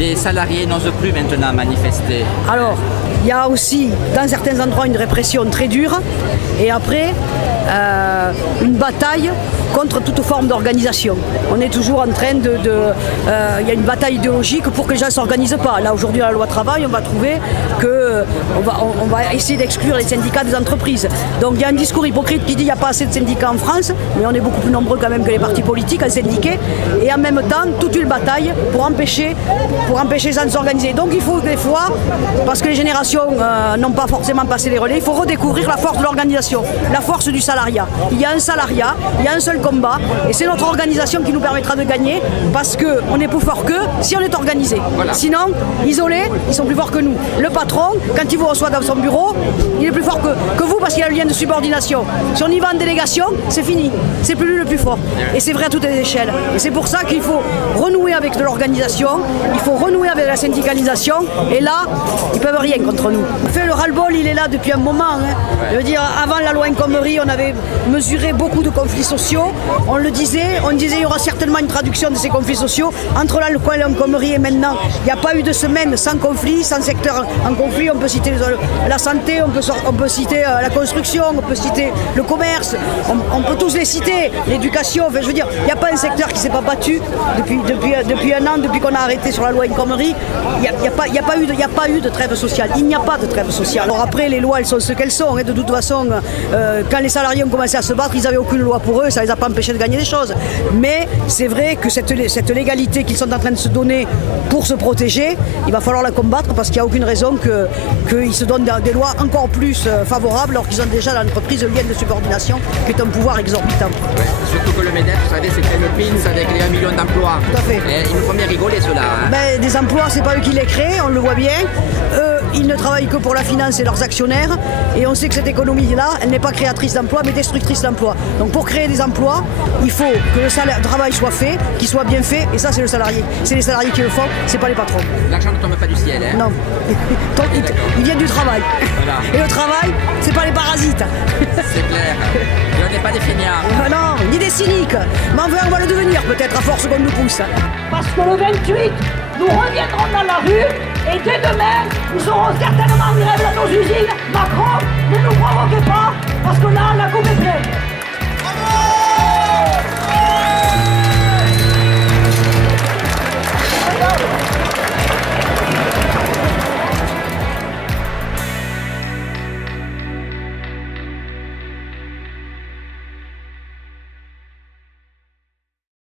les salariés n'osent plus maintenant manifester? Alors, il y a aussi dans certains endroits une répression très dure et après une bataille contre toute forme d'organisation. On est toujours en train il y a une bataille idéologique pour que les gens ne s'organisent pas. Là aujourd'hui, dans la loi travail, on va trouver qu'on va essayer d'exclure les syndicats des entreprises. Donc il y a un discours hypocrite qui dit qu'il n'y a pas assez de syndicats en France, mais on est beaucoup plus nombreux quand même que les partis politiques à syndiquer. Et en même temps, toute une bataille pour empêcher les gens de s'organiser. Donc il faut des fois, parce que les générations n'ont pas forcément passé les relais, il faut redécouvrir la force de l'organisation, la force du salariat. Il y a un salariat, il y a un seul combat, et c'est notre organisation qui nous permettra de gagner, parce qu'on est plus fort qu'eux si on est organisé. Voilà. Sinon, isolés, ils sont plus forts que nous. Le patron, quand il vous reçoit dans son bureau, il est plus fort que vous parce qu'il a le lien de subordination. Si on y va en délégation, c'est fini. C'est plus lui le plus fort. Et c'est vrai à toutes les échelles. Et c'est pour ça qu'il faut renouer avec de l'organisation, il faut renouer avec la syndicalisation, et là, ils peuvent rien contre nous. En fait, le ras-le-bol, il est là depuis un moment. Je veux dire, avant la loi El Khomri, on avait mesuré beaucoup de conflits sociaux. On disait il y aura certainement une traduction de ces conflits sociaux. Entre la loi El Khomri et maintenant, il n'y a pas eu de semaine sans conflit, sans secteur en conflit. On peut citer la santé, on peut citer la construction, on peut citer le commerce, on peut tous les citer, l'éducation. Enfin, je veux dire, il n'y a pas un secteur qui ne s'est pas battu depuis un an, depuis qu'on a arrêté sur la loi El Khomri. Il n'y a pas eu de trêve sociale. Il n'y a pas de trêve sociale. Alors après, les lois, elles sont ce qu'elles sont. Et de toute façon, quand les salariés ont commencé à se battre, ils n'avaient aucune loi pour eux, ça ne les a pas empêchés de gagner des choses. Mais c'est vrai que cette légalité qu'ils sont en train de se donner pour se protéger, il va falloir la combattre parce qu'il n'y a aucune raison qu'ils se donnent des lois encore plus favorables alors qu'ils ont déjà dans l'entreprise le lien de subordination qui est un pouvoir exorbitant. Ouais, surtout que le MEDEF, vous savez, c'est le PINS avec les 1 million d'emplois. Tout à fait. Et il nous faut bien rigoler cela. Ben, des emplois, c'est pas eux qui les créent, on le voit bien. Eux, ils ne travaillent que pour la finance et leurs actionnaires. Et on sait que cette économie-là, elle n'est pas créatrice d'emplois, mais destructrice d'emplois. Donc pour créer des emplois, il faut que le travail soit fait, qu'il soit bien fait, et ça c'est le salarié. C'est les salariés qui le font, c'est pas les patrons. L'argent ne tombe pas du ciel, hein? Non. Il vient du travail. Voilà. Et le travail, c'est pas les parasites. C'est clair. Et on n'est pas des feignards. Non, ni des cyniques. Mais enfin, on va le devenir peut-être à force qu'on nous pousse. Parce que le 28, nous reviendrons dans la rue et dès demain, nous aurons certainement une grève dans nos usines. Macron, ne nous provoquez pas, parce que là, la coupe est pleine.